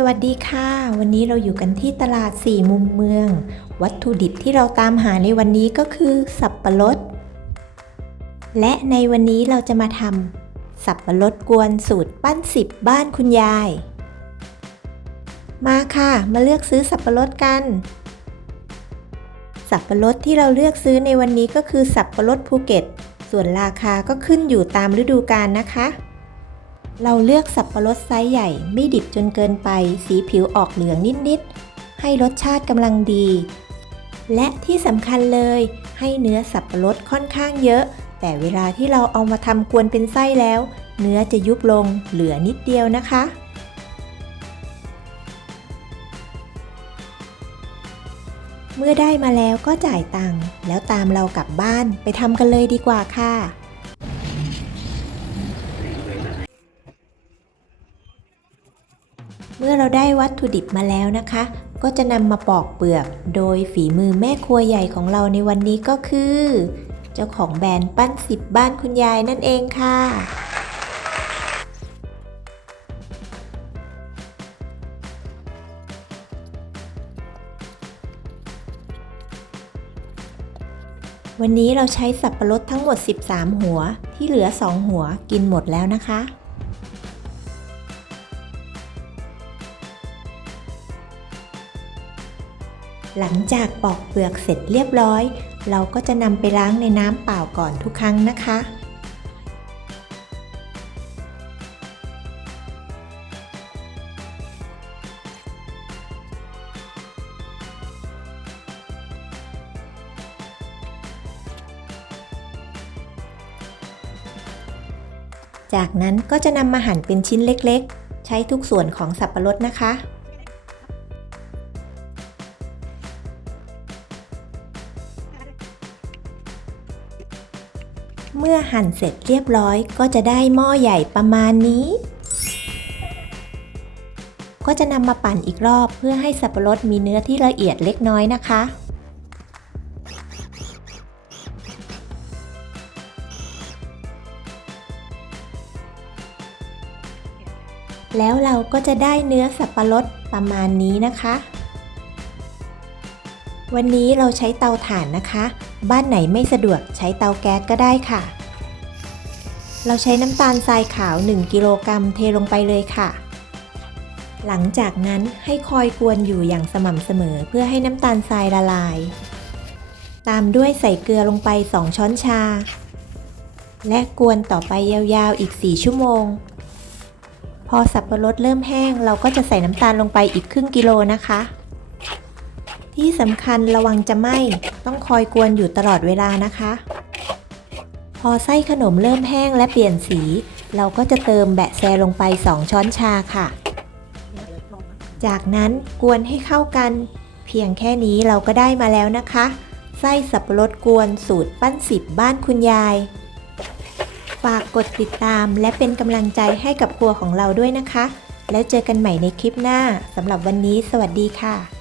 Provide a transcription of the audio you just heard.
สวัสดีค่ะ วันนี้เราอยู่กันที่ตลาดสี่มุมเมือง วัตถุดิบที่เราตามหาในวันนี้ก็คือ สับปะรด และในวันนี้เราจะมาทำสับปะรดกวนสูตรปั้นสิบบ้านคุณยาย มาค่ะมาเลือกซื้อสับปะรดกัน สับปะรดที่เราเลือกซื้อในวันนี้ก็คือสับปะรดภูเก็ต ส่วนราคาก็ขึ้นอยู่ตามฤดูกาลนะคะ เราเลือกสับปะรดไซส์ใหญ่ไม่ดิบจนเกินไปสีผิวออกเหลืองนิดๆ ให้รสชาติกำลังดี และที่สำคัญเลย ให้เนื้อสับปะรดค่อนข้างเยอะ แต่เวลาที่เราเอามาทำกวนเป็นไส้แล้ว เนื้อจะยุบลงเหลือนิดเดียวนะคะ เมื่อได้มาแล้วก็จ่ายตังค์แล้วตามเรากลับบ้านไปทำกันเลยดีกว่าค่ะ เมื่อเราได้วัตถุดิบมาแล้วนะคะ ก็จะนำมาปอกเปลือก โดยฝีมือแม่ครัวใหญ่ของเราในวันนี้ก็คือ เจ้าของแบรนด์ปั้นสิบบ้านคุณยายนั่นเองค่ะ วันนี้เราใช้สับปะรดทั้งหมด 13 หัว ที่เหลือ 2 หัวกินหมดแล้วนะคะ หลังจากปอกเปลือกเสร็จเรียบร้อย เราก็จะนำไปล้างในน้ำเปล่าก่อนทุกครั้งนะคะ จากนั้นก็จะนำมาหั่นเป็นชิ้นเล็กๆ ใช้ทุกส่วนของสับปะรดนะคะ เมื่อหั่นเสร็จเรียบร้อย ก็จะได้หม้อใหญ่ประมาณนี้ ก็จะนำมาปั่นอีกรอบเพื่อให้สับปะรดมีเนื้อที่ละเอียดเล็กน้อยนะคะแล้วเราก็จะได้เนื้อสับปะรดประมาณนี้นะคะ วันนี้เราใช้เตาถ่านนะคะ บ้านไหนไม่สะดวกใช้เตาแก๊สก็ได้ค่ะ เราใช้น้ำตาลทรายขาว 1 กิโลกรัมเทลงไปเลยค่ะ หลังจากนั้นให้คอยกวนอยู่อย่างสม่ำเสมอเพื่อให้น้ำตาลทรายละลาย ตามด้วยใส่เกลือลงไป 2 ช้อนชา และกวนต่อไปยาวๆอีก 4 ชั่วโมง พอสับปะรดเริ่มแห้งเราก็จะใส่น้ำตาลลงไปอีกครึ่งกิโลนะคะ ที่สำคัญระวังจะไหม้ต้องคอยกวนอยู่ตลอดเวลานะคะ พอไส้ขนมเริ่มแห้งและเปลี่ยนสี เราก็จะเติมแบะแซลงไป 2 ช้อนชาค่ะ จากนั้นกวนให้เข้ากัน เพียงแค่นี้เราก็ได้มาแล้วนะคะ ไส้สับปะรดกวนสูตรปั้นสิบบ้านคุณยาย ฝากกดติดตามและเป็นกำลังใจให้กับครัวของเราด้วยนะคะ แล้วเจอกันใหม่ในคลิปหน้าสำหรับวันนี้ สวัสดีค่ะ